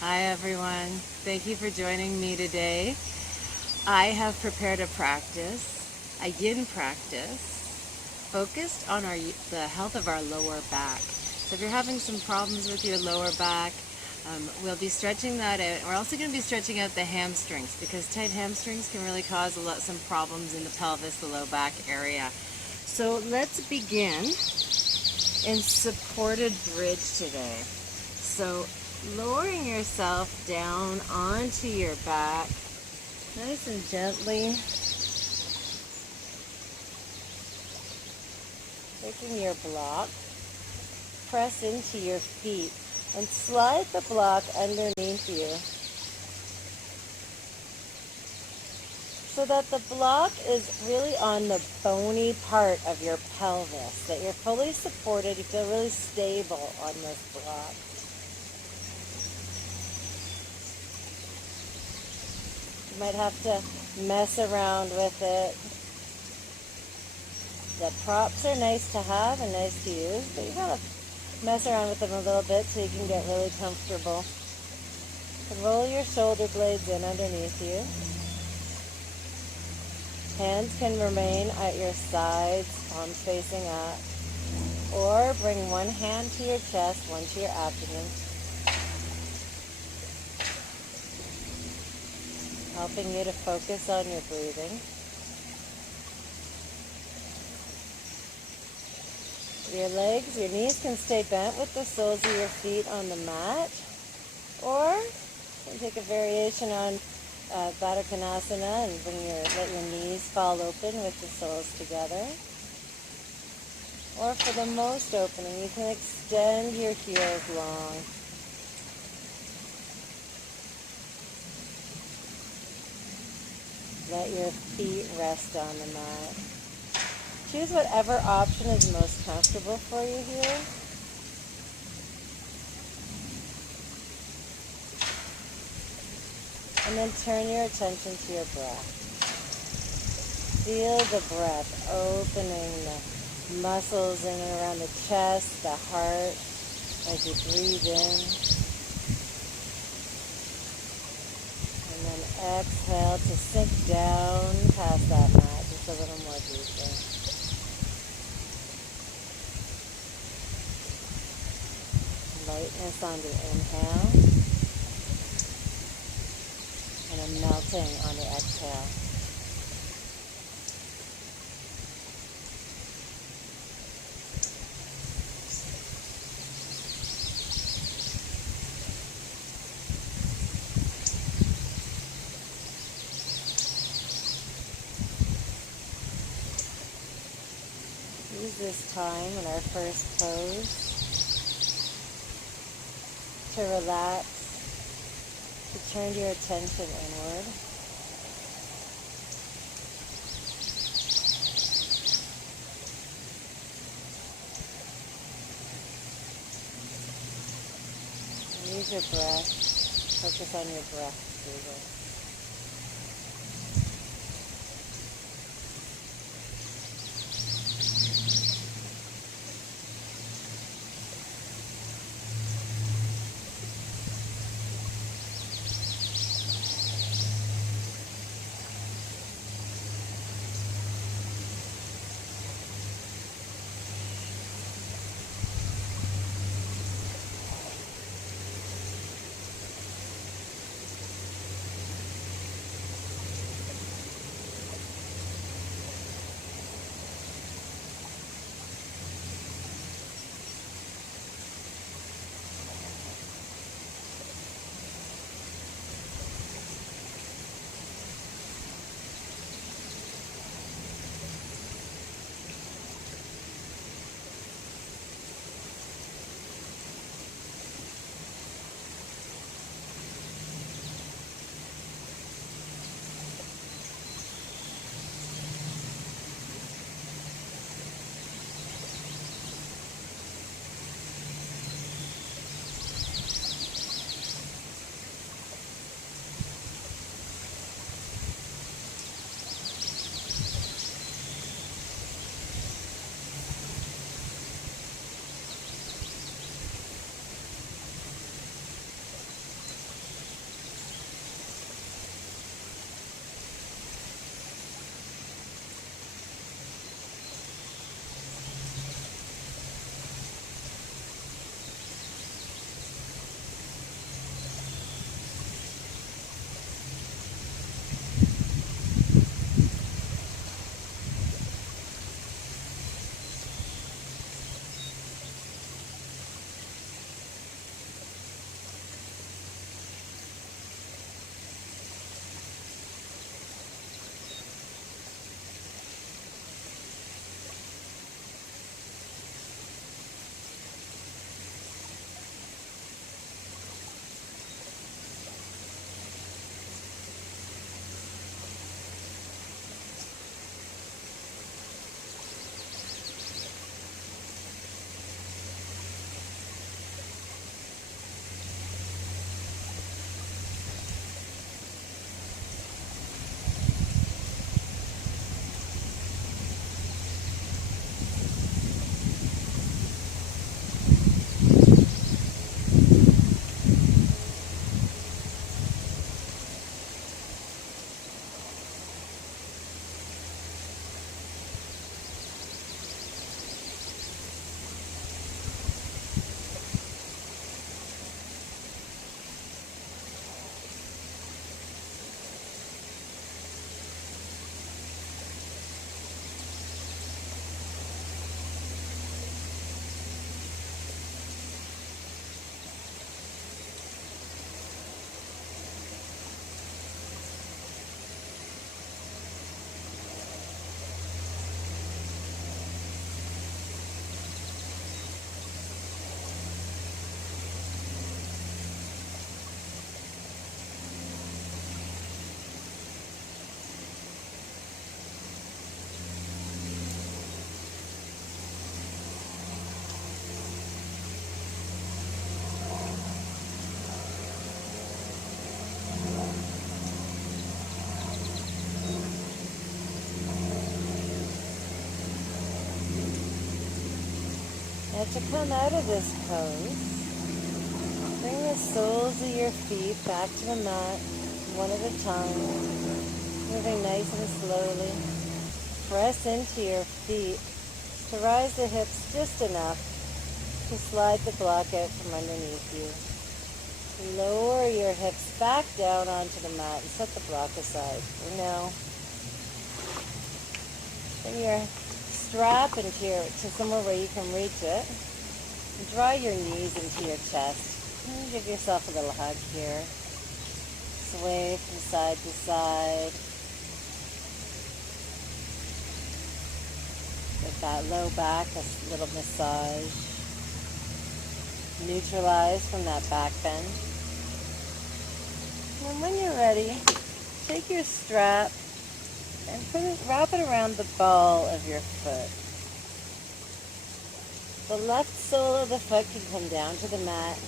Hi everyone. Thank you for joining me today. I have prepared a practice, a yin practice, focused on the health of our lower back. So if you're having some problems with your lower back, we'll be stretching that out. We're also going to be stretching out the hamstrings because tight hamstrings can really cause some problems in the pelvis, the low back area. So let's begin in supported bridge today. So lowering yourself down onto your back, nice and gently, taking your block, press into your feet and slide the block underneath you so that the block is really on the bony part of your pelvis, that you're fully supported, you feel really stable on this block. You might have to mess around with it. The props are nice to have and nice to use, but you gotta mess around with them a little bit so you can get really comfortable. Roll your shoulder blades in underneath you. Hands can remain at your sides, palms facing up, or bring one hand to your chest, one to your abdomen, helping you to focus on your breathing. Your legs, your knees can stay bent with the soles of your feet on the mat, or you can take a variation on Baddha Konasana and let your knees fall open with the soles together. Or for the most opening, you can extend your heels long. Let your feet rest on the mat. Choose whatever option is most comfortable for you here. And then turn your attention to your breath. Feel the breath opening the muscles in and around the chest, the heart, as you breathe in. And then exhale to sink down past that mat just a little more deeply. Lightness on the inhale. And a melting on the exhale. Use this time in our first pose to relax, to turn your attention inward. Use your breath. Focus on your breath through this. to come out of this pose, bring the soles of your feet back to the mat, one at a time, moving nice and slowly. Press into your feet to rise the hips just enough to slide the block out from underneath you. Lower your hips back down onto the mat and set the block aside for now. Bring your strap to somewhere where you can reach it. And draw your knees into your chest. And give yourself a little hug here. Sway from side to side. With that low back, a little massage. Neutralize from that back bend. And when you're ready, take your strap and wrap it around the ball of your foot. The left sole of the foot can come down to the mat,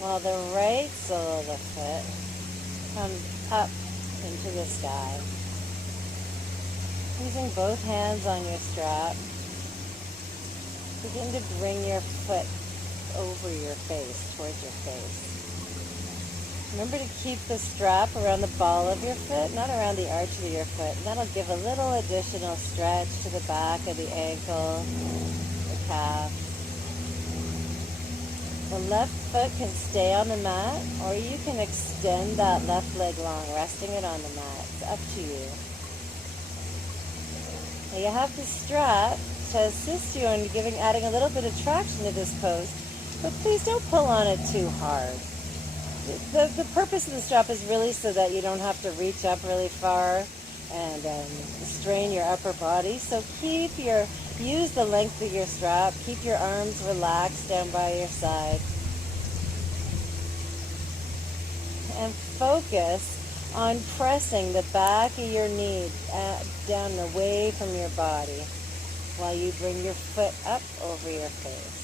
while the right sole of the foot comes up into the sky. Using both hands on your strap, begin to bring your foot over your face, towards your face. Remember to keep the strap around the ball of your foot, not around the arch of your foot. That'll give a little additional stretch to the back of the ankle, the calf. The left foot can stay on the mat, or you can extend that left leg long, resting it on the mat. It's up to you. Now you have the strap to assist you in adding a little bit of traction to this pose, but please don't pull on it too hard. The purpose of the strap is really so that you don't have to reach up really far and strain your upper body. So use the length of your strap. Keep your arms relaxed down by your side. And focus on pressing the back of your knee down away from your body while you bring your foot up over your face.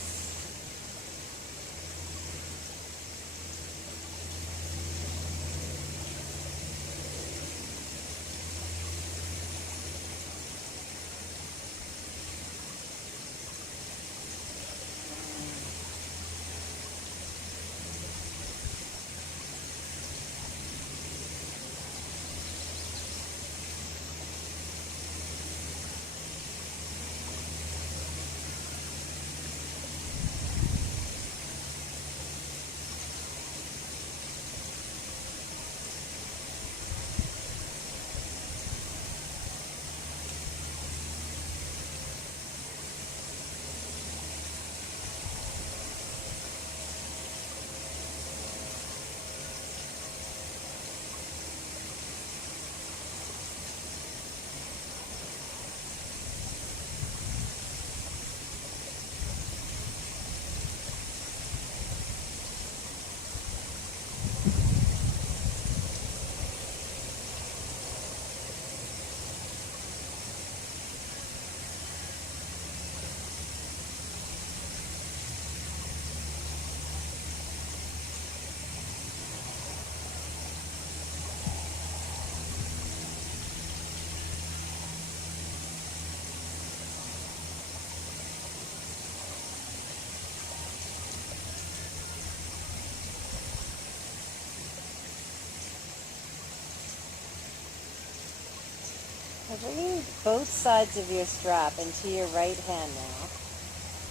Bringing both sides of your strap into your right hand now.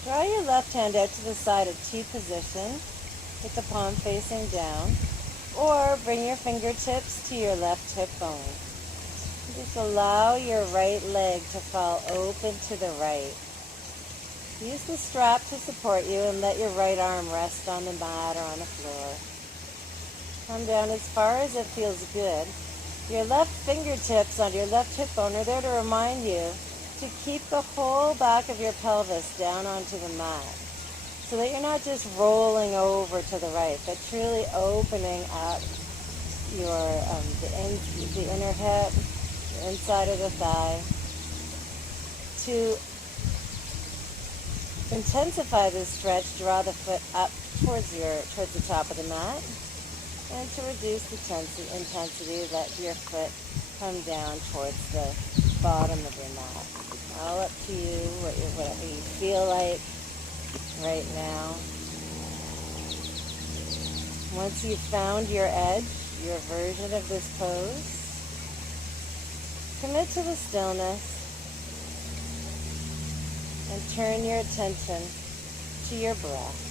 Draw your left hand out to the side of T position with the palm facing down, or bring your fingertips to your left hip bone. Just allow your right leg to fall open to the right. Use the strap to support you and let your right arm rest on the mat or on the floor. Come down as far as it feels good. Your left fingertips on your left hip bone are there to remind you to keep the whole back of your pelvis down onto the mat so that you're not just rolling over to the right, but truly opening up the inner hip, the inside of the thigh. To intensify this stretch, draw the foot up towards the top of the mat. And to reduce the intensity, let your foot come down towards the bottom of your mat. All up to you, whatever you feel like. right now. Once you've found your edge, your version of this pose, commit to the stillness and turn your attention to your breath.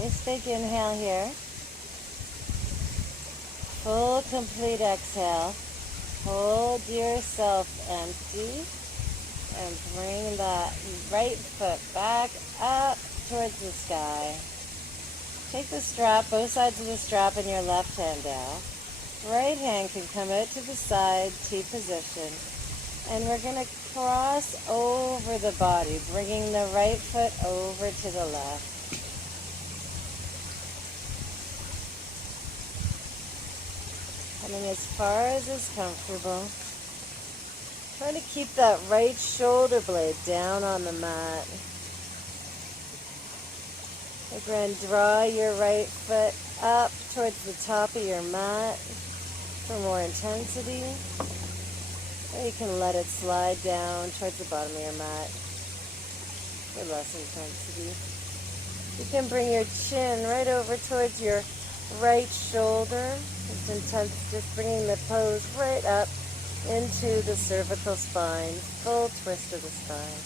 Nice big inhale here. Full, complete exhale. Hold yourself empty and bring that right foot back up towards the sky. Take the strap, both sides of the strap, in your left hand out. Right hand can come out to the side, T position. And we're going to cross over the body, bringing the right foot over to the left. Coming as far as is comfortable. Trying to keep that right shoulder blade down on the mat. Again, draw your right foot up towards the top of your mat for more intensity. Or you can let it slide down towards the bottom of your mat for less intensity. You can bring your chin right over towards your right shoulder. It's intense, just bringing the pose right up into the cervical spine, full twist of the spine.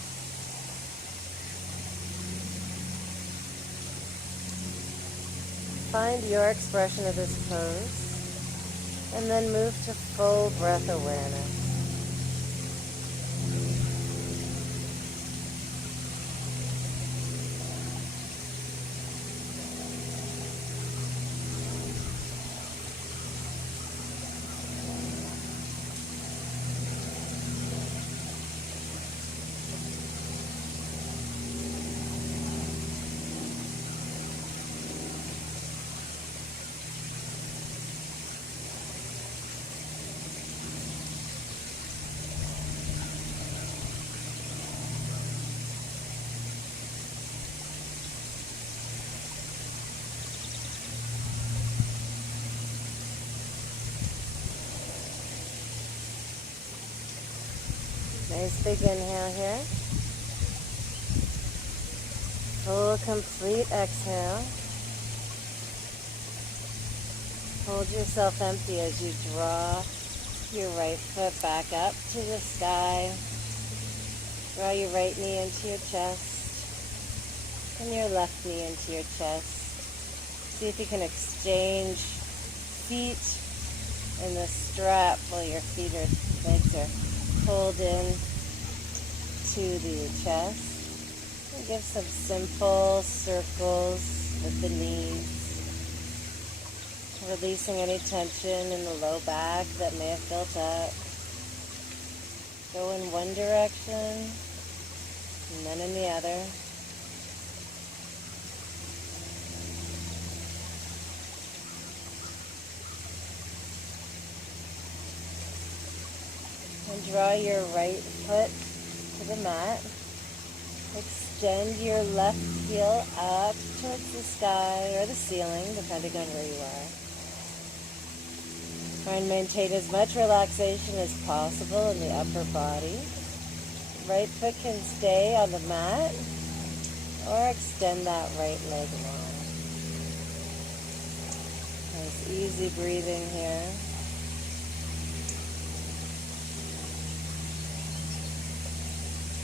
Find your expression of this pose, and then move to full breath awareness. Nice big inhale here. Full, complete exhale. Hold yourself empty as you draw your right foot back up to the sky. Draw your right knee into your chest and your left knee into your chest. See if you can exchange feet in the strap while your legs are pulled in to the chest. And give some simple circles with the knees, releasing any tension in the low back that may have built up. Go in one direction and then in the other. And draw your right foot to the mat. Extend your left heel up towards the sky or the ceiling, depending on where you are. Try and maintain as much relaxation as possible in the upper body. Right foot can stay on the mat or extend that right leg long. Nice easy breathing here.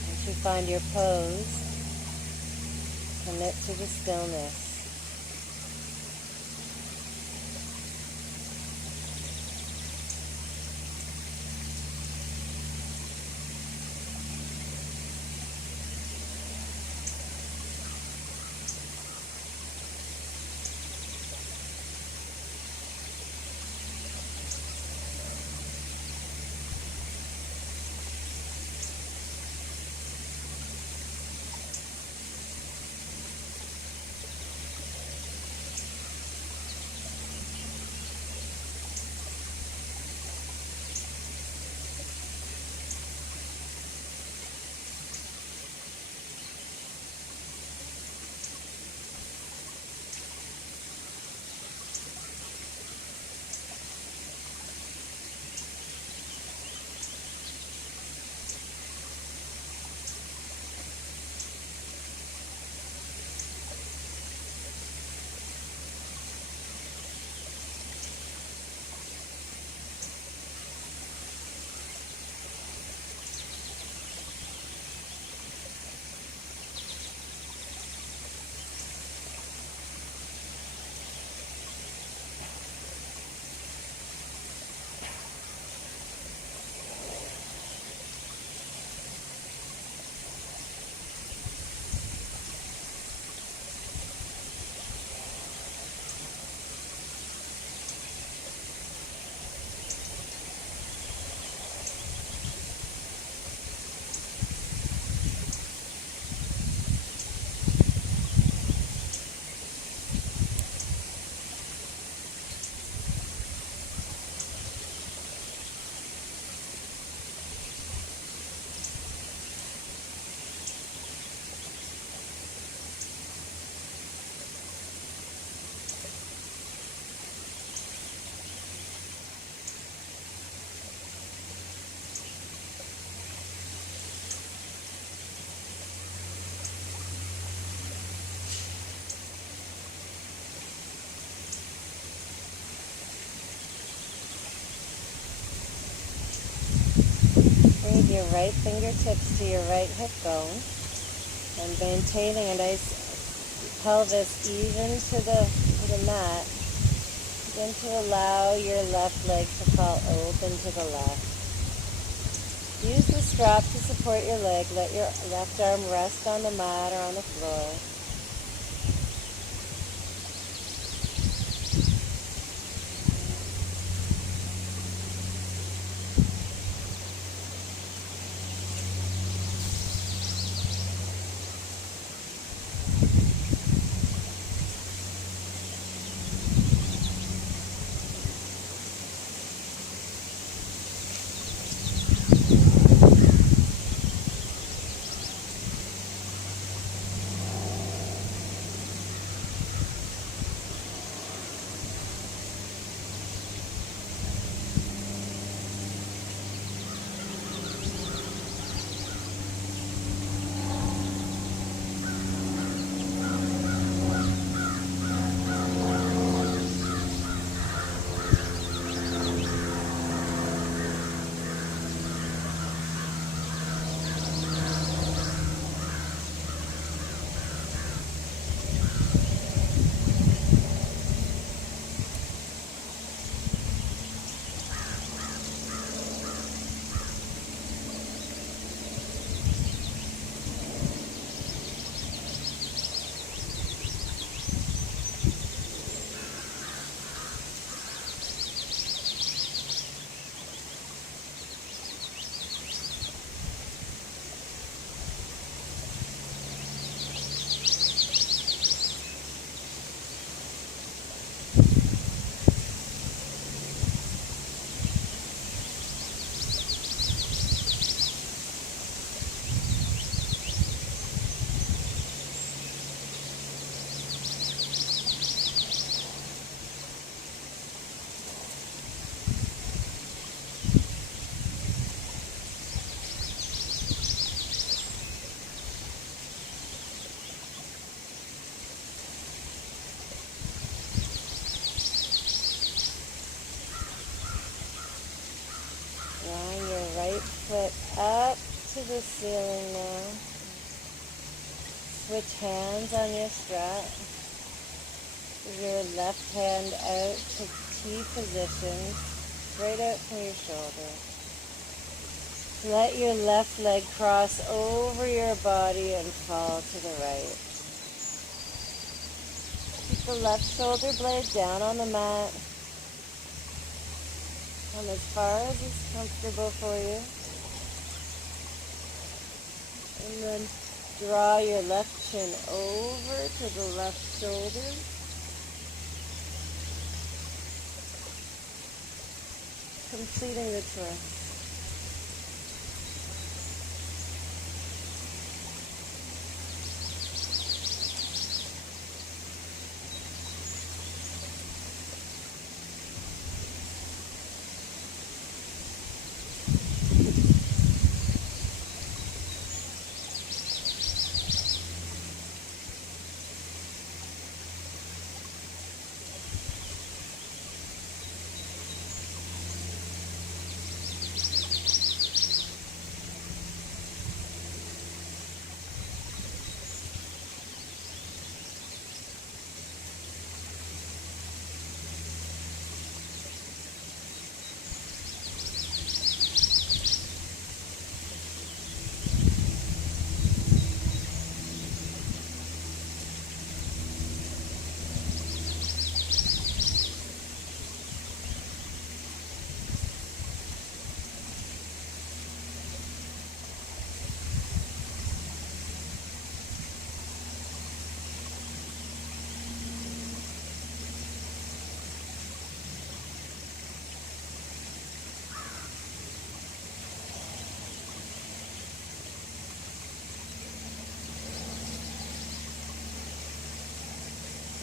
Once you find your pose, commit to the stillness. Bring your right fingertips to your right hip bone and maintaining a nice pelvis even to the mat. Begin to allow your left leg to fall open to the left. Use the strap to support your leg. Let your left arm rest on the mat or on the floor. right foot up to the ceiling now. Switch hands on your strap. Your left hand out to T position, straight out from your shoulder. Let your left leg cross over your body and fall to the right. Keep the left shoulder blade down on the mat. Come as far as is comfortable for you. And then draw your left chin over to the left shoulder. Completing the twist.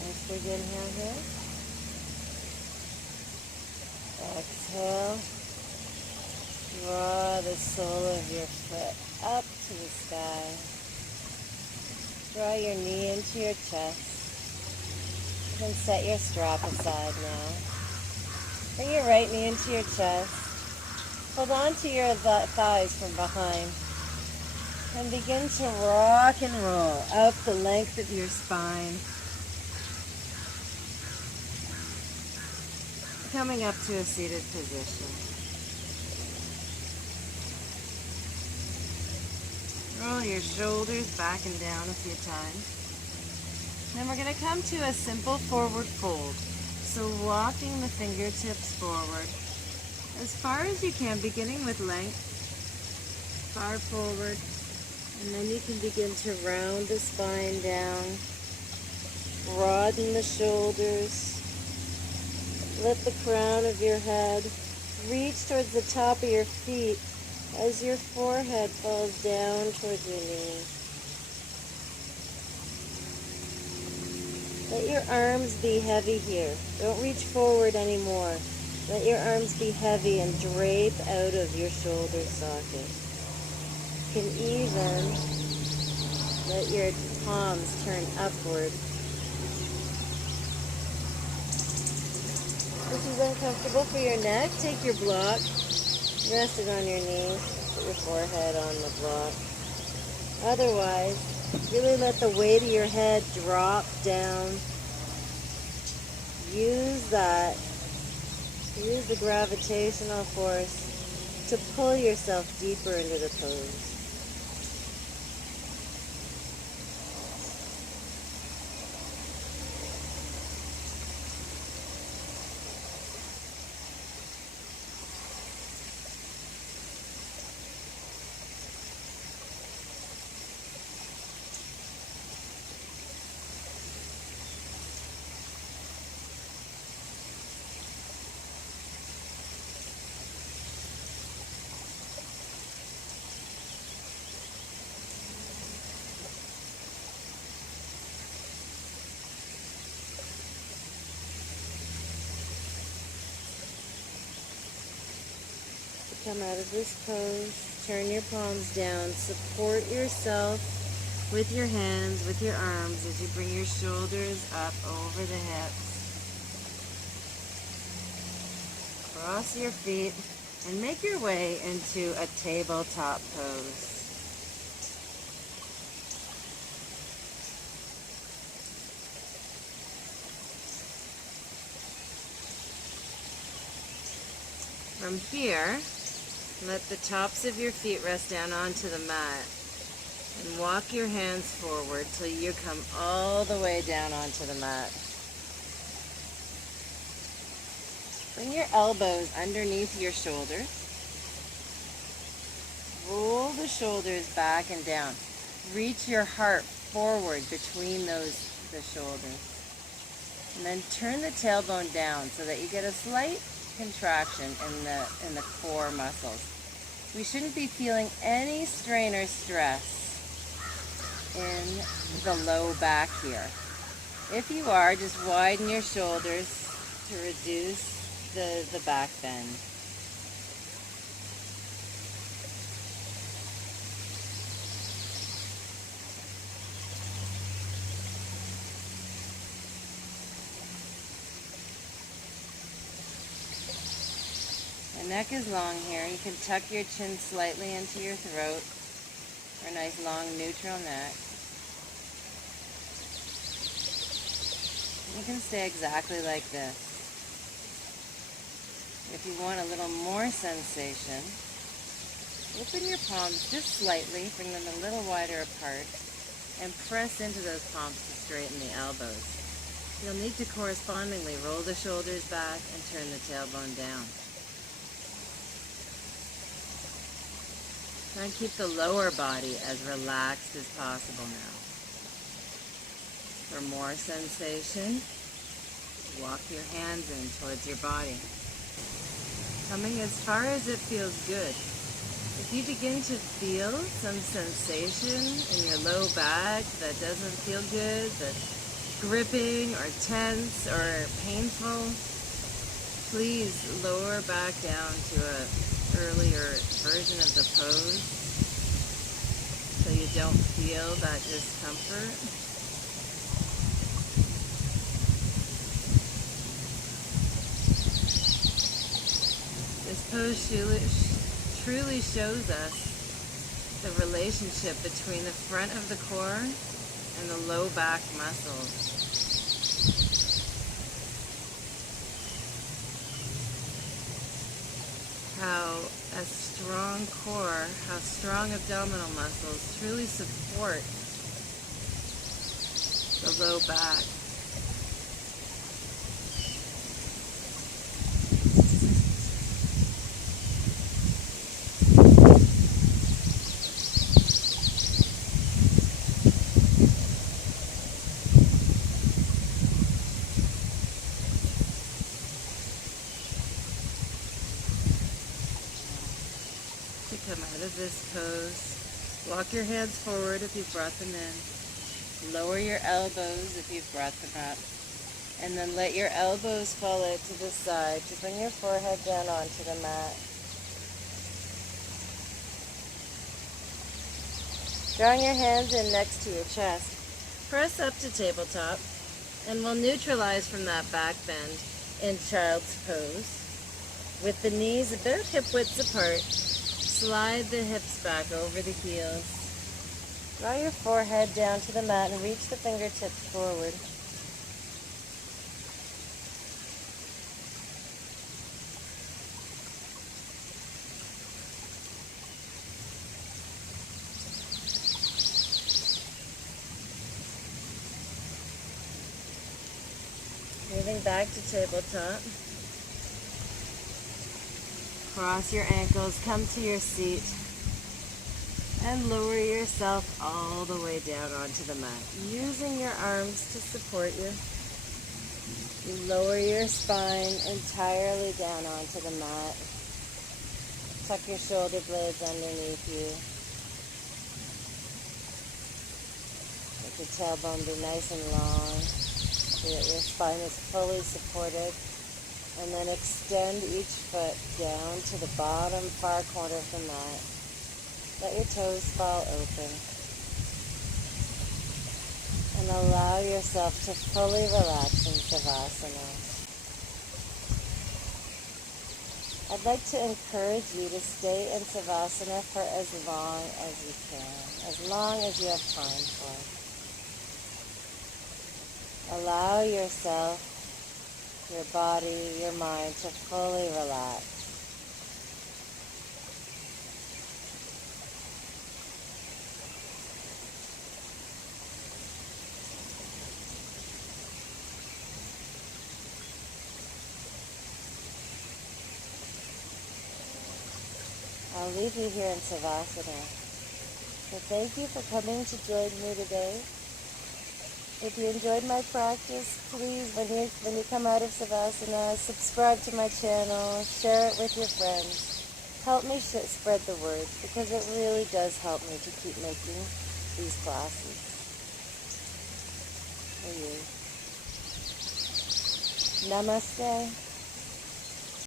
Nice big inhale here. Exhale. Draw the sole of your foot up to the sky. Draw your knee into your chest. And set your strap aside now. Bring your right knee into your chest. Hold on to your thighs from behind. And begin to rock and roll up the length of your spine. Coming up to a seated position. Roll your shoulders back and down a few times. Then we're going to come to a simple forward fold. So walking the fingertips forward as far as you can, beginning with length, far forward, and then you can begin to round the spine down, broaden the shoulders. Let the crown of your head reach towards the top of your feet as your forehead falls down towards your knee. Let your arms be heavy here. Don't reach forward anymore. Let your arms be heavy and drape out of your shoulder socket. You can even let your palms turn upward. If this is uncomfortable for your neck, take your block, rest it on your knees, put your forehead on the block. Otherwise, really let the weight of your head drop down. Use that. Use the gravitational force to pull yourself deeper into the pose. Come out of this pose, turn your palms down, support yourself with your hands, with your arms as you bring your shoulders up over the hips. Cross your feet, And make your way into a tabletop pose. From here, let the tops of your feet rest down onto the mat and walk your hands forward till you come all the way down onto the mat. Bring your elbows underneath your shoulders. Roll the shoulders back and down. Reach your heart forward between the shoulders. And then turn the tailbone down so that you get a slight contraction in the core muscles. We shouldn't be feeling any strain or stress in the low back here. If you are, just widen your shoulders to reduce the back bend. The neck is long here. You can tuck your chin slightly into your throat for a nice long neutral neck. You can stay exactly like this. If you want a little more sensation, open your palms just slightly, bring them a little wider apart, and press into those palms to straighten the elbows. You'll need to correspondingly roll the shoulders back and turn the tailbone down. Try and keep the lower body as relaxed as possible now. For more sensation, walk your hands in towards your body, coming as far as it feels good. If you begin to feel some sensation in your low back that doesn't feel good, that's gripping or tense or painful, please lower back down to an earlier version of the pose so you don't feel that discomfort. This pose truly shows us the relationship between the front of the core and the low back muscles. How a strong core, how strong abdominal muscles truly support the low back. To come out of this pose, walk your hands forward if you've brought them in. Lower your elbows if you've brought them up. And then let your elbows fall out to the side to bring your forehead down onto the mat. Drawing your hands in next to your chest. Press up to tabletop, and we'll neutralize from that back bend in child's pose. With the knees about hip widths apart, slide the hips back over the heels. Draw your forehead down to the mat and reach the fingertips forward. Moving back to tabletop. Cross your ankles, come to your seat, and lower yourself all the way down onto the mat, using your arms to support you. You lower your spine entirely down onto the mat. Tuck your shoulder blades underneath you. Let your tailbone be nice and long so that your spine is fully supported. And then extend each foot down to the bottom far corner of the mat. Let your toes fall open. And allow yourself to fully relax in Savasana. I'd like to encourage you to stay in Savasana for as long as you can, as long as you have time for. Allow yourself, your body, your mind to fully relax. I'll leave you here in Savasana. So thank you for coming to join me today. If you enjoyed my practice, please, when you come out of Savasana, subscribe to my channel, share it with your friends. Help me spread the word, because it really does help me to keep making these classes for you. Namaste.